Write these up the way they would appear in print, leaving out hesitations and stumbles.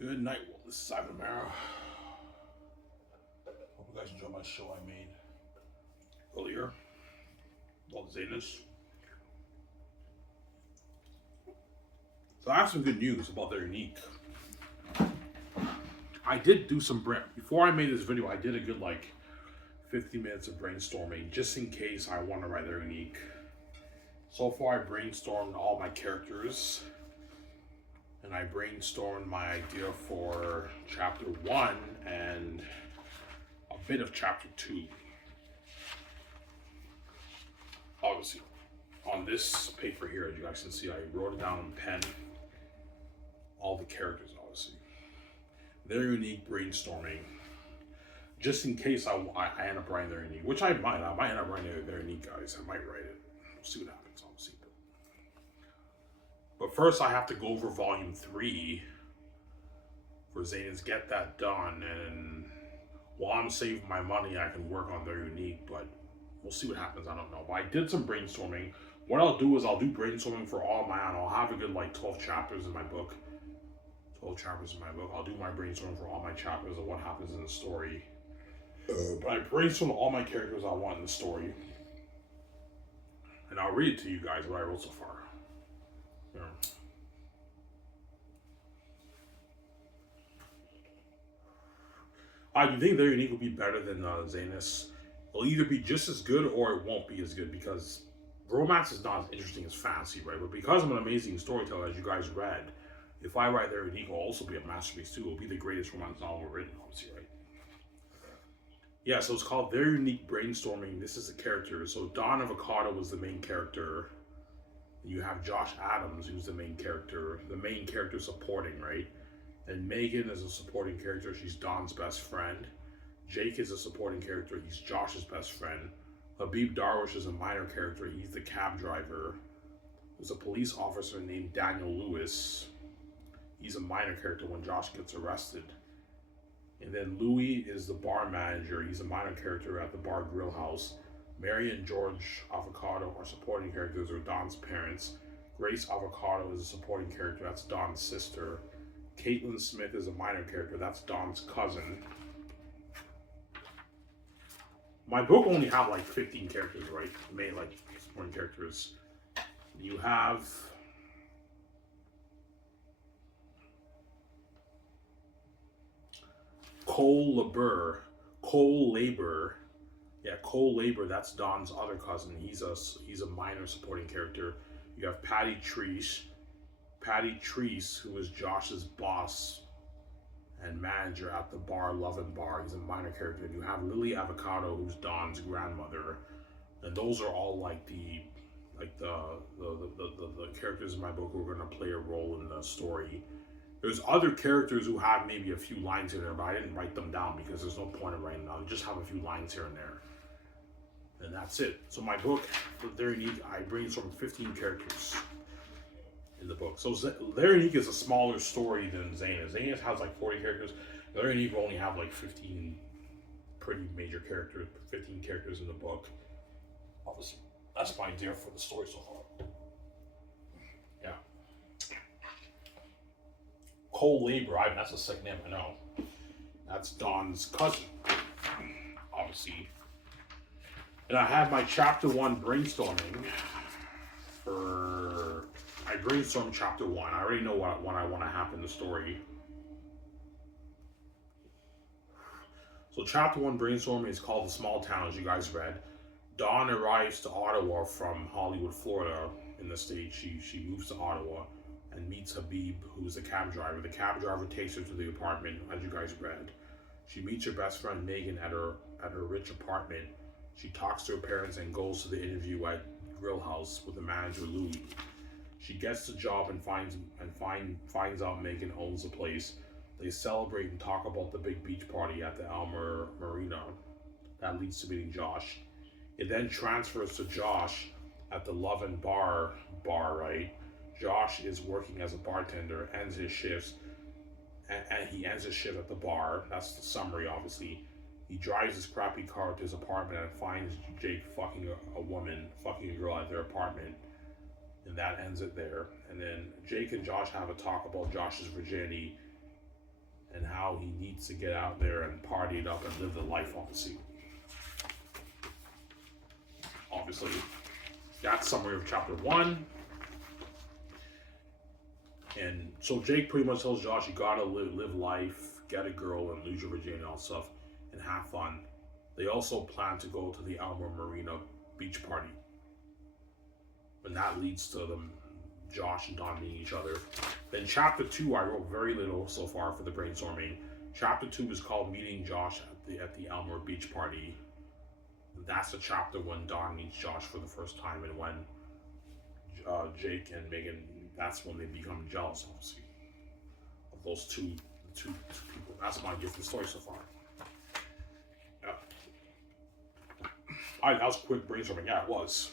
Good night, Will. This is Ivan Mara. Hope you guys enjoyed my show I made earlier. All the Zetas. So I have some good news about their unique. I did do some before I made this video. I did a good 50 minutes of brainstorming just in case I want to write their unique. So far, I brainstormed all my characters, and I brainstormed my idea for chapter 1 and a bit of chapter 2. Obviously, on this paper here, as you guys can see, I wrote it down in pen. All the characters, obviously. Their unique brainstorming, just in case I end up writing their unique, which I might. I might end up writing their unique, guys. I might write it. We'll see what happens, obviously. But first, I have to go over volume 3 for Zanus, get that done, and while I'm saving my money, I can work on their unique, but we'll see what happens. I don't know. But I did some brainstorming. What I'll do is I'll do brainstorming for all my own. I'll have a good 12 chapters in my book. 12 chapters in my book. I'll do my brainstorming for all my chapters of what happens in the story. But I brainstorm all my characters I want in the story. And I'll read it to you guys what I wrote so far. Yeah. I do think their unique will be better than Zanus. It'll either be just as good or it won't be as good because romance is not as interesting as fantasy, right? But because I'm an amazing storyteller, as you guys read, if I write their unique, it'll also be a masterpiece too. It'll be the greatest romance novel written, obviously, right? Yeah, so it's called Their Unique Brainstorming. This is the character. So Don Avocado was the main character. You have Josh Adams, who's the main character. The main character supporting, right? And Megan is a supporting character. She's Don's best friend. Jake is a supporting character. He's Josh's best friend. Habib Darwish is a minor character. He's the cab driver. There's a police officer named Daniel Lewis. He's a minor character when Josh gets arrested. And then Louis is the bar manager. He's a minor character at the bar grill house. Mary and George Avocado are supporting characters, or Don's parents. Grace Avocado is a supporting character. That's Don's sister. Caitlin Smith is a minor character. That's Don's cousin. My book only have 15 characters, right? Main supporting characters. You have Cole Labor. Yeah, Cole Labor, that's Don's other cousin. He's a minor supporting character. You have Patty Treese, who is Josh's boss and manager at the bar Love and Bar. He's a minor character. And you have Lily Avocado, who's Don's grandmother. And those are all the characters in my book who are gonna play a role in the story. There's other characters who have maybe a few lines here and there, but I didn't write them down because there's no point in writing them down. I just have a few lines here and there. And that's it. So my book, Their Unique, I brainstormed 15 characters in the book. So Their Unique is a smaller story than Zanus. Zanus has 40 characters. Their Unique will only have 15 pretty major characters, 15 characters in the book. Obviously, that's my idea for the story so far. Yeah. Cole Labor, that's a sick name, I know. That's Don's cousin, obviously. And I have my chapter 1 brainstorming for. I brainstormed chapter 1. I already know what I want to happen in the story. So chapter 1 brainstorming is called The Small Town, as you guys read. Dawn arrives to Ottawa from Hollywood, Florida, in the States. She moves to Ottawa and meets Habib, who's the cab driver. The cab driver takes her to the apartment, as you guys read. She meets her best friend Megan at her rich apartment. She talks to her parents and goes to the interview at Grill House with the manager Louis. She gets the job and finds out Megan owns the place. They celebrate and talk about the big beach party at the Elmer Marina that leads to meeting Josh. It then transfers to Josh at the Love and Bar, right? Josh is working as a bartender, ends his shifts, and he ends his shift at the bar. That's the summary, obviously. He drives his crappy car to his apartment and finds Jake fucking a girl at their apartment. And that ends it there. And then Jake and Josh have a talk about Josh's virginity and how he needs to get out there and party it up and live the life, obviously. That's summary of chapter 1. And so Jake pretty much tells Josh, you gotta live life, get a girl, and lose your virginity and all stuff, and have fun. They also plan to go to the Elmer Marina beach party. And that leads to them, Josh and Don meeting each other. Then chapter 2, I wrote very little so far for the brainstorming. Chapter 2 is called Meeting Josh at the Elmer beach party. That's the chapter when Don meets Josh for the first time, and when Jake and Megan, that's when they become jealous, obviously, of those two people. That's my gift of the story so far. Yeah. Alright, that was quick brainstorming. Yeah, it was.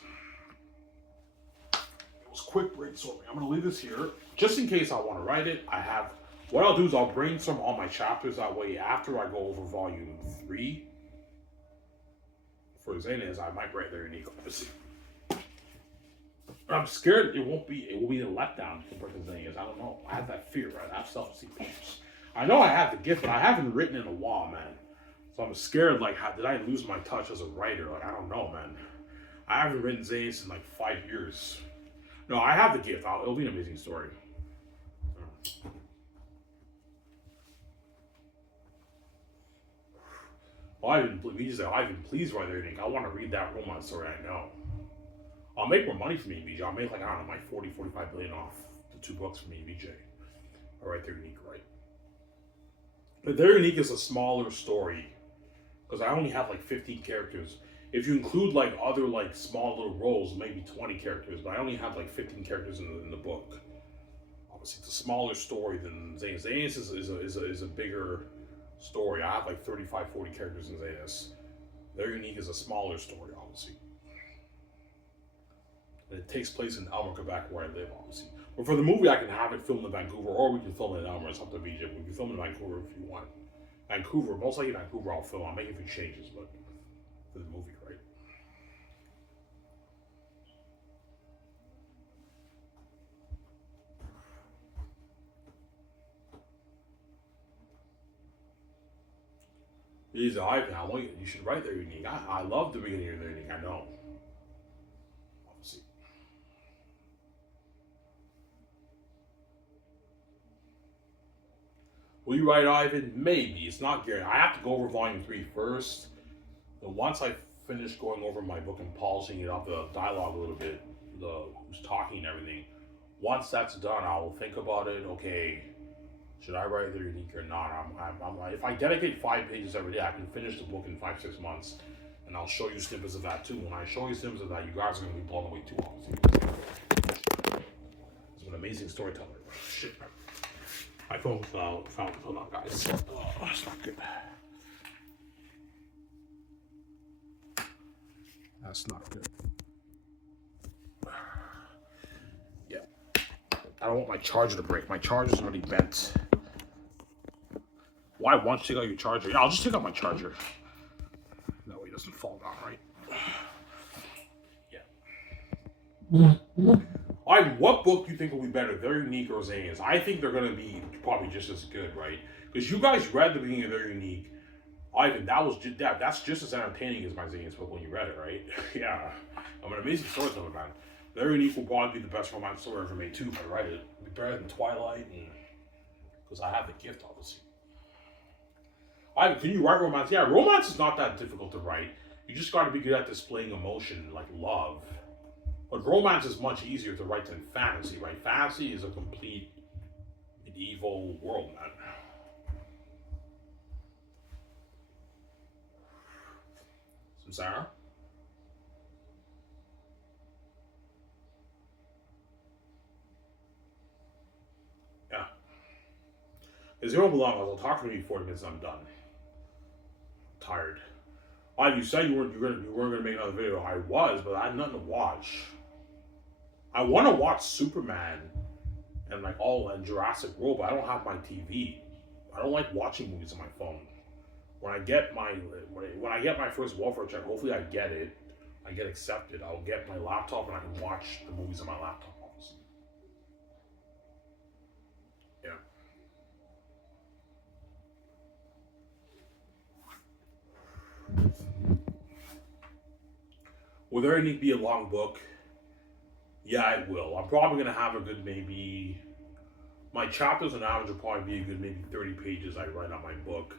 It was quick brainstorming. I'm going to leave this here. Just in case I want to write it, what I'll do is I'll brainstorm all my chapters. That way, after I go over volume 3, for Xana's, I might write their unique, obviously. But I'm scared it will be a letdown compared to Xana's. I don't know. I have that fear, right? I have self-esteem issues. I know I have the gift, but I haven't written in a while, man. So I'm scared, like, did I lose my touch as a writer? Like, I don't know, man. I haven't written Xana's in like 5 years. No, I have the gift. It'll be an amazing story. Ivan, please write everything. I want to read that romance story. I know. I'll make more money from EVJ. I'll make like, I don't know, like 45 billion off the 2 books from EVJ. All right, they're unique, right? But They're Unique is a smaller story because I only have like 15 characters. If you include like other like small little roles, maybe 20 characters, but I only have like 15 characters in the book. Obviously, it's a smaller story than Xana's. Xana's is a bigger story. I have like 35, 40 characters in Xana's. They're Unique is a smaller story, obviously. And it takes place in Elmer, Quebec, where I live, obviously. But for the movie, I can have it filmed in Vancouver, or we can film it in Elmer. It's up to VJ. We can film it in Vancouver if you want. Vancouver, most likely Vancouver, I'll film. I'll make a few changes, but for the movie, right? He's Ivan. You should write They're Unique. I love the beginning of They're Unique. I know. Obviously. Will you write Ivan? Maybe. It's not guaranteed. I have to go over volume 3 first. And once I finish going over my book and polishing it up, the dialogue a little bit, who's talking and everything. Once that's done, I will think about it. Okay, should I write They're Unique or not? If I dedicate 5 pages every day, I can finish the book in 5-6 months, and I'll show you snippets of that too. When I show you snippets of that, you guys are going to be blown away too, obviously. It's an amazing storyteller. Shit. My phone found on, guys. Oh, that's not good. That's not good. Yeah. I don't want my charger to break. My charger's already bent. Why won't you take out your charger? Yeah, I'll just take out my charger. That way it doesn't fall down, right? Yeah. What book do you think will be better, They're Unique or Xana's? I think they're going to be probably just as good, right? Because you guys read the beginning of They're Unique. Ivan, that's just as entertaining as my Xana's book when you read it, right? Yeah. I'm an amazing storyteller, man. They're Unique will probably be the best romance story ever made, too, if I write it. It'll be better than Twilight, because I have the gift, obviously. Ivan, can you write romance? Yeah, romance is not that difficult to write. You just got to be good at displaying emotion, like love. But romance is much easier to write than fantasy, right? Fantasy is a complete medieval world, man. Sarah? Yeah. If Zero belongs, I'll talk to me before 40 minutes. I'm done. I'm tired. You said you weren't gonna make another video. I was, but I had nothing to watch. I want to watch Superman and Jurassic World, but I don't have my TV. I don't like watching movies on my phone. When I get my first welfare check, hopefully I get it. I get accepted. I'll get my laptop and I can watch the movies on my laptop, obviously. Yeah. Will there need to be a long book? Yeah, it will. I'm probably gonna have a good maybe. My chapters on average will probably be a good maybe 30 pages I write on my book.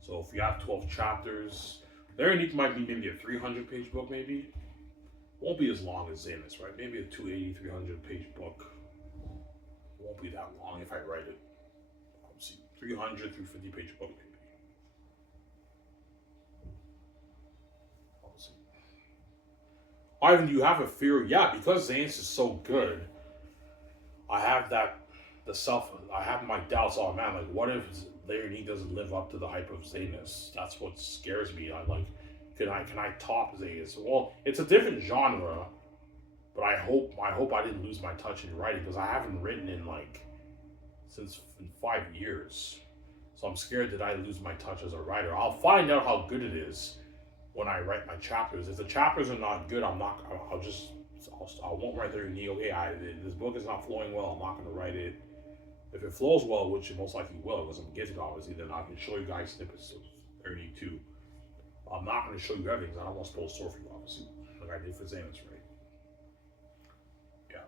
So if you have 12 chapters, there might be maybe a 300-page book maybe. Won't be as long as Xanus, right? Maybe a 280, 300-page book. Won't be that long if I write it. I'll see, 300 through 50-page book maybe. I'll see. Ivan, do you have a fear? Yeah, because Xanus is so good, I have I have my doubts. Oh man, like what if Larry Neat doesn't live up to the hype of Xanus? That's what scares me. I like, can I top Xanus? Well, it's a different genre, but I hope I didn't lose my touch in writing because I haven't written in like since in 5 years. So I'm scared that I lose my touch as a writer. I'll find out how good it is when I write my chapters. If the chapters are not good, I won't write Larry Neat. Okay, this book is not flowing well. I'm not going to write it. If it flows well, which it most likely will, because I'm gifted obviously, then I can show you guys snippets of Ernie too. I'm not going to show you everything because I don't want to spoil the story for you, obviously, like I did for Xanus, right? Yeah.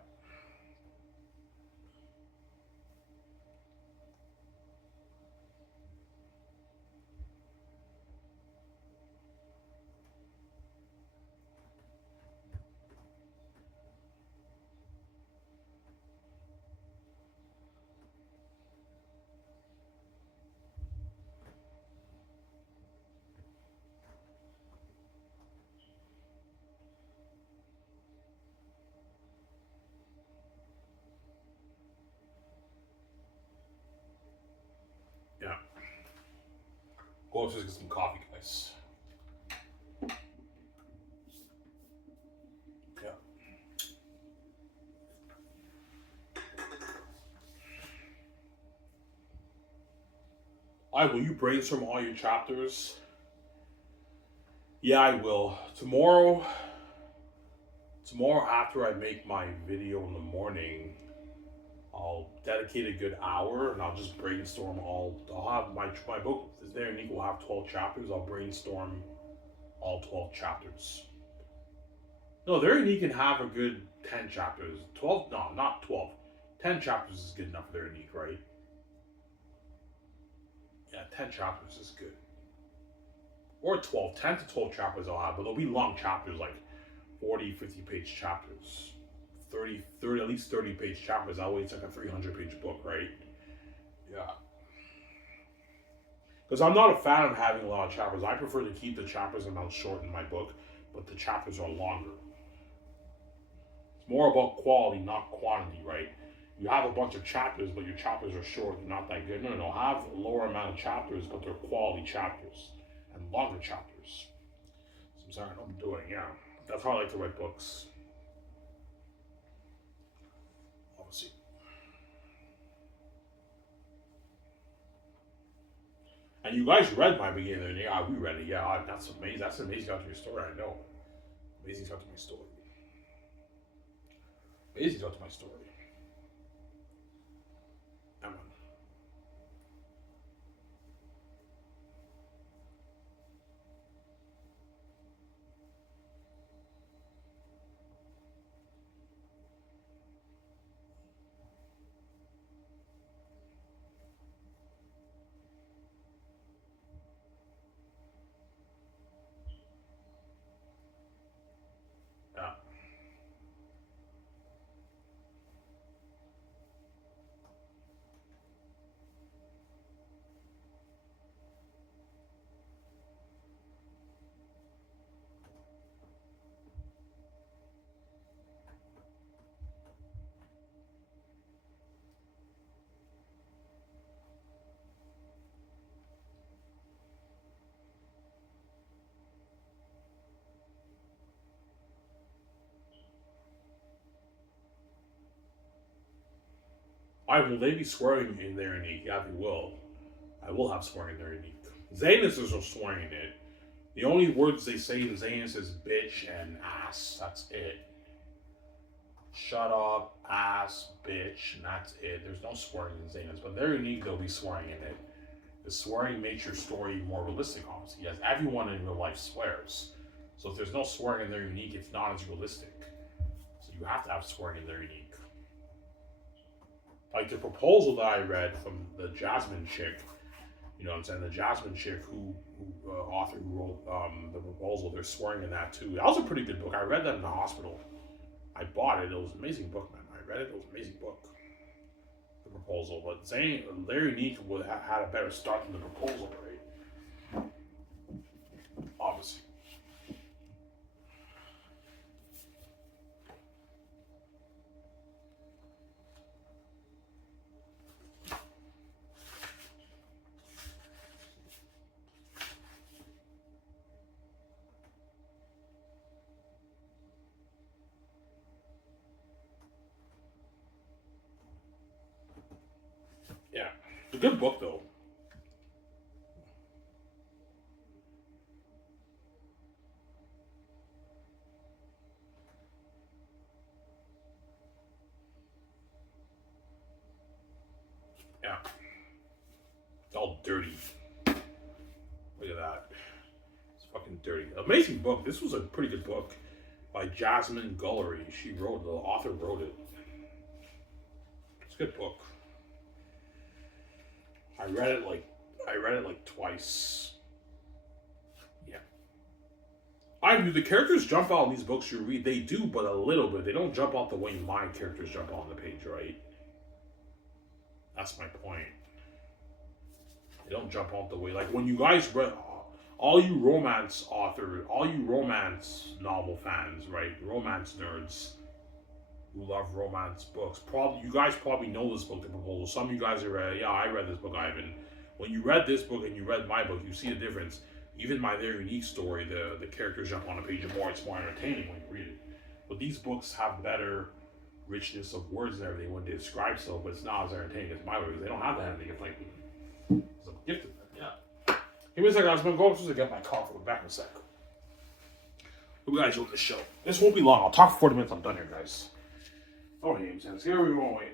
Yeah. Go upstairs and get some coffee, guys. Yeah. Will you brainstorm all your chapters? Yeah, I will. Tomorrow after I make my video in the morning, I'll dedicate a good hour and I'll just brainstorm all. I'll have my book is there and equal have 12 chapters. I'll brainstorm all 12 chapters. No, there and you can have a good 10 chapters. 12, no, not 12. 10 chapters is good enough for their unique, right? Yeah, 10 chapters is good. Or 12, 10 to 12 chapters I'll have, but they'll be long chapters, like 40, 50-page chapters. 30, at least 30-page chapters. That way it's like a 300-page book, right? Yeah. Because I'm not a fan of having a lot of chapters. I prefer to keep the chapters amount short in my book, but the chapters are longer. It's more about quality, not quantity, right? You have a bunch of chapters, but your chapters are short and not that good. No. Have a lower amount of chapters, but they're quality chapters and longer chapters. So I'm sorry, I'm doing, yeah. That's how I like to write books. Obviously. And you guys read my beginning. Yeah, we read it. Yeah, that's amazing. That's an amazing start to your story. I know. Amazing start to my story. Amazing start to my story. Come on. Yeah. Will they be swearing in there in Yeah, they will. I will have swearing in there in Xanus is no swearing in it. The only words they say in Xanus is bitch and ass. That's it. Shut up, ass, bitch, and that's it. There's no swearing in Xanus, but they're unique, they'll be swearing in it. The swearing makes your story more realistic, honestly. Yes, everyone in real life swears. So if there's no swearing in their unique, it's not as realistic. So you have to have swearing in their unique. Like the proposal that I read from the Jasmine chick, you know what I'm saying? The Jasmine chick author who wrote the proposal, they're swearing in that too. That was a pretty good book. I read that in the hospital. I bought it. It was an amazing book, man. I read it. It was an amazing book. The proposal, but Larry Unique would have had a better start than the proposal, right? Obviously. Yeah, it's a good book though. Yeah, it's all dirty. Look at that. It's fucking dirty. Amazing book. This was a pretty good book by Jasmine Guillory. The author wrote it. It's a good book. I read it like twice. Yeah. I do. The characters jump out in these books you read. They do, but a little bit. They don't jump out the way my characters jump out on the page, right? That's my point. They don't jump out the way. Like when you guys read, all you romance novel fans, right? Romance nerds who love romance books. You guys probably know this book, The Proposal. Some of you guys are, I read this book, Ivan. When you read this book and you read my book, you see the difference. Even my Very Unique story, the characters jump on a page more. It's more entertaining when you read it. But these books have better richness of words and everything when they describe stuff, but it's not as entertaining as my words. They don't have that ending. It's like, it's a gift of them, yeah. Give me a second, guys. I'm going to go upstairs and get my coffee. We'll be back in a sec. Hope you guys enjoyed the show. This won't be long. I'll talk for 40 minutes. I'm done here, guys. Oh, James, let's get where we won't wait.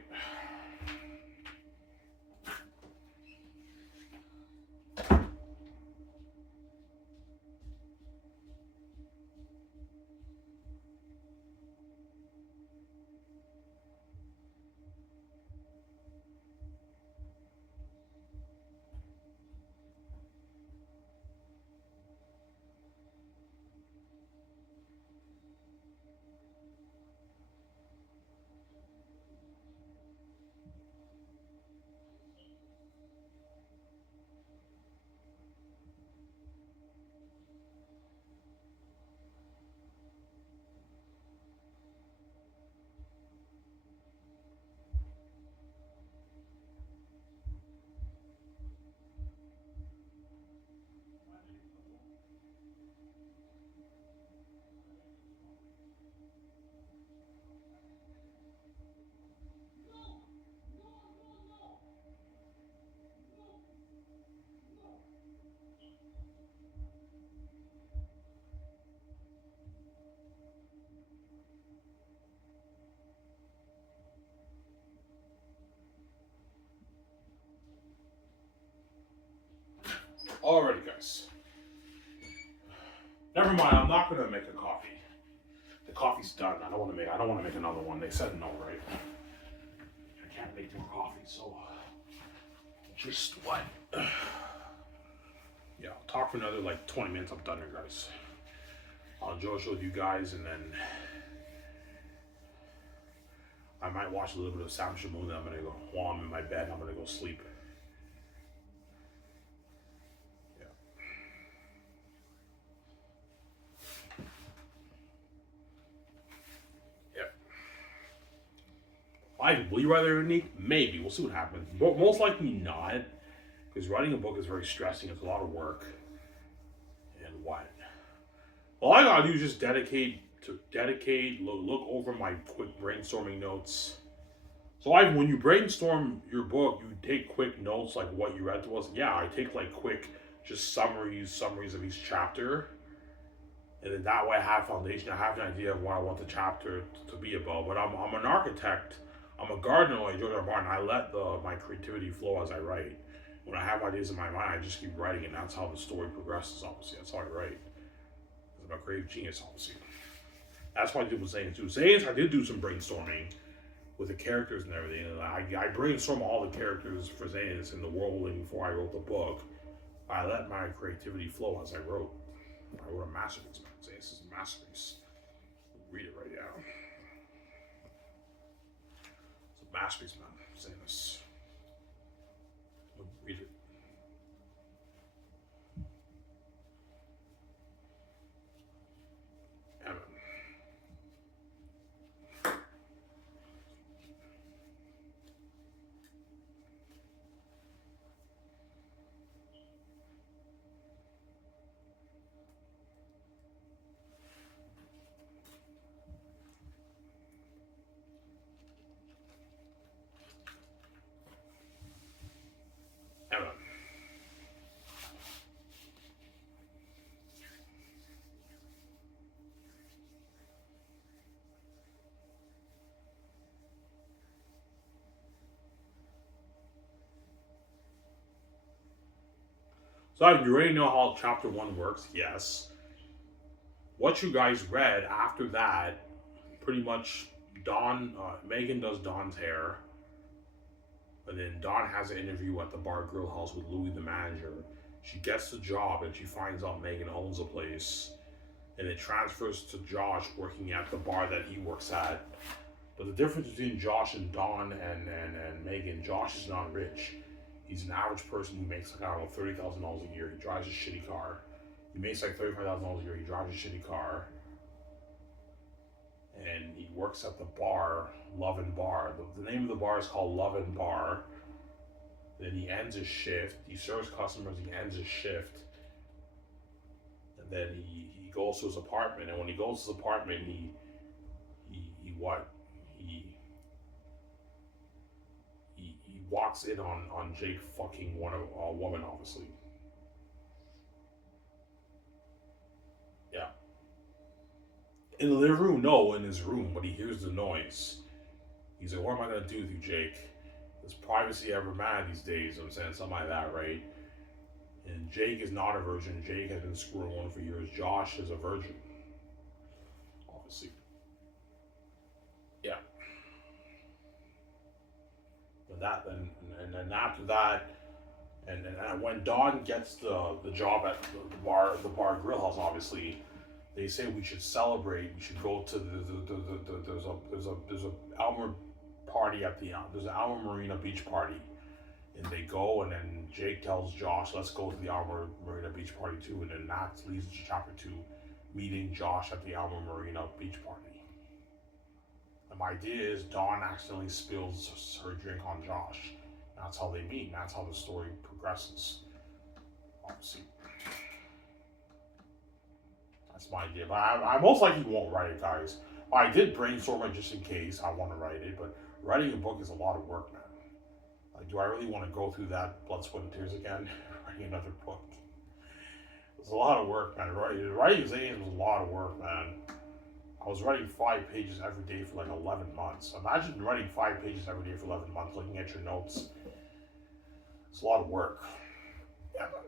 Alrighty, guys. Never mind. I'm not gonna make a coffee. The coffee's done. I don't want to make another one. They said no, right? I can't make more coffee, so just what? Yeah, I'll talk for another like 20 minutes. I'm done here, guys. I'll enjoy the show with you guys, and then I might watch a little bit of Sam Shamoon. Then I'm gonna go while I'm in my bed. I'm gonna go sleep. Will you write a unique? Maybe. We'll see what happens. But most likely not. Because writing a book is very stressing. It's a lot of work. And what? All I gotta do is just look over my quick brainstorming notes. So when you brainstorm your book, you take quick notes like what you read to us. Yeah, I take like quick just summaries of each chapter. And then that way I have foundation. I have an idea of what I want the chapter to be about. But I'm an architect. I'm a gardener like George R. Martin. I let my creativity flow as I write. When I have ideas in my mind, I just keep writing, and that's how the story progresses. Obviously, that's how I write. I'm a creative genius, obviously. That's why I did with Zanes too. Zanes, I did do some brainstorming with the characters and everything. And I brainstormed all the characters for Zanes in the world before I wrote the book. I let my creativity flow as I wrote. I wrote a masterpiece, man. Zanes is a masterpiece. Read it right now. It's a masterpiece, man. Zanes. Read it. Evan. So you already know how chapter 1 works, yes. What you guys read after that, pretty much Dawn, Megan does Dawn's hair. And then Dawn has an interview at the Bar Grill House with Louis, the manager. She gets the job and she finds out Megan owns the place. And it transfers to Josh working at the bar that he works at. But the difference between Josh and Dawn and Megan, Josh is not rich. He's an average person who makes like, I don't know, $30,000 a year. He drives a shitty car. He makes like $35,000 a year. He drives a shitty car. And he works at the bar, Love and Bar. The name of the bar is called Love and Bar. Then he ends his shift. He serves customers. He ends his shift. And then he goes to his apartment. And when he goes to his apartment, he walks in on Jake fucking a woman, obviously. Yeah. In the living room, no, in his room, but he hears the noise. He's like, what am I gonna do with you, Jake? Is privacy ever mad these days? I'm saying something like that, right? And Jake is not a virgin. Jake has been screwing one for years. Josh is a virgin. Obviously. Yeah. And then after that, and when Dawn gets the job at the bar grill house, obviously, they say we should celebrate. We should go to there's a Alma party at there's an Alma Marina Beach party, and they go, and then Jake tells Josh, let's go to the Alma Marina Beach party too, and then that leads to chapter 2, meeting Josh at the Alma Marina Beach party. And my idea is Dawn accidentally spills her drink on Josh. That's how they meet, and that's how the story progresses. Obviously. That's my idea. But I most likely won't write it, guys. I did brainstorm it just in case I want to write it, but writing a book is a lot of work, man. Like, do I really want to go through that blood, sweat, and tears again? Writing another book. It's a lot of work, man. Writing Zanes was a lot of work, man. I was writing 5 pages every day for like 11 months. Imagine writing 5 pages every day for 11 months, looking at your notes. It's a lot of work. Yeah, man.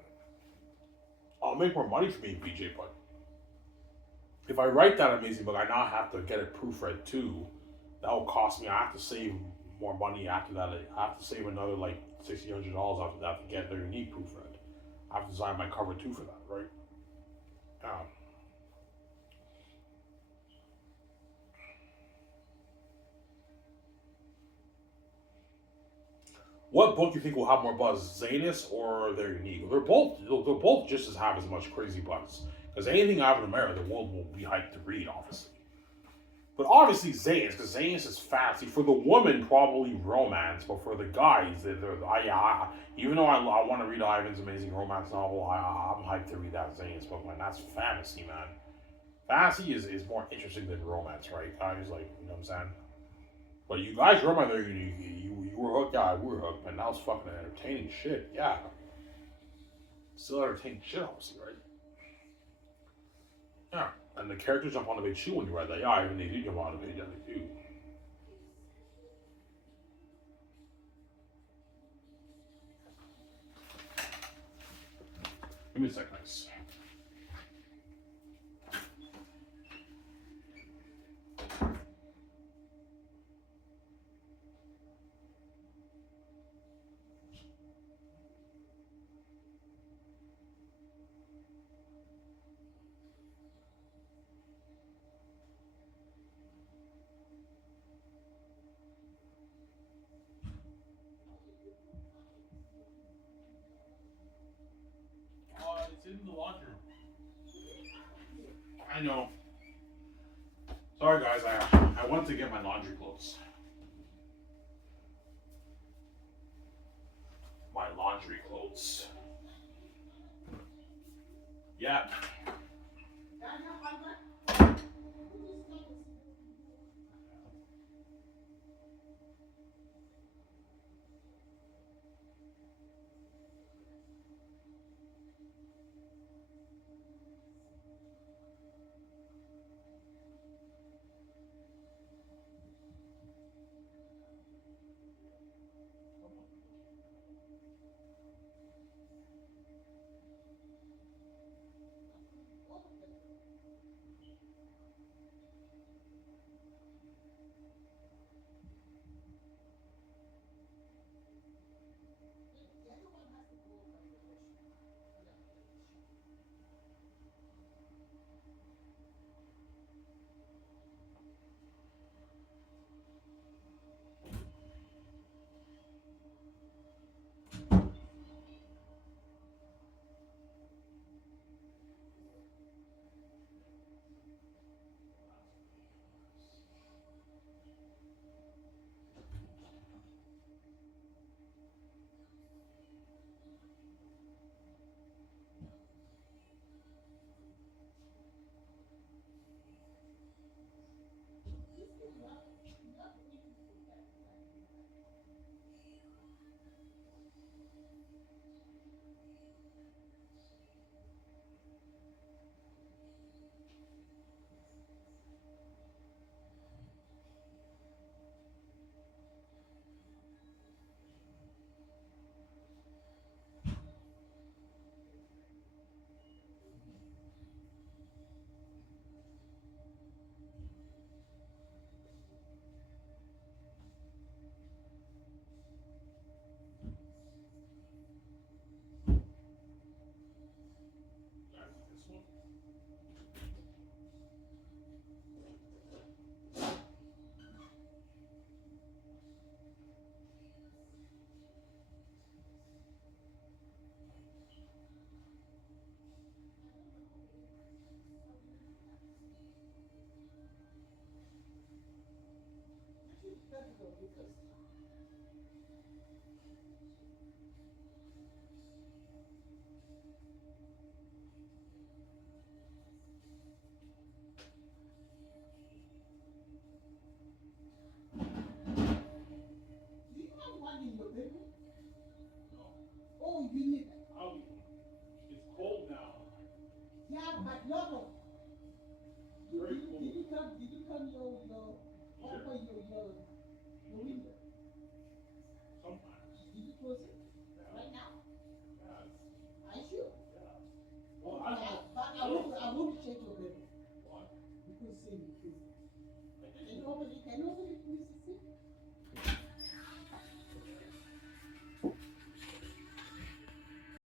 I'll make more money from being BJ, but if I write that amazing book, I now have to get it proofread too. That will cost me. I have to save more money after that. I have to save another like $60-$100 after that to get their unique proofread. I have to design my cover too for that, right? Yeah. What book do you think will have more buzz, Zanus or their unique? They're both just have as much crazy buzz. Because anything out of America, the world will be hyped to read, obviously. But obviously Zanus, because Zanus is fancy. For the woman, probably romance, but for the guys, even though I want to read Ivan's amazing romance novel, I'm hyped to read that Zanus book, man. That's fantasy, man. Fantasy is more interesting than romance, right, guys? Like, you know what I'm saying? But you guys remember you were hooked, yeah, we were hooked, man. That was fucking entertaining shit, yeah. Still entertaining shit, obviously, right? Yeah. And the characters jump on the page too when you read that. Yeah, even they do jump on the page, yeah, they do. Give me a second, guys. in the laundry room. I know. Sorry guys, I went to get my laundry clothes. My laundry clothes. Yeah. This one. Do you have one in your bedroom? No. Oh, you need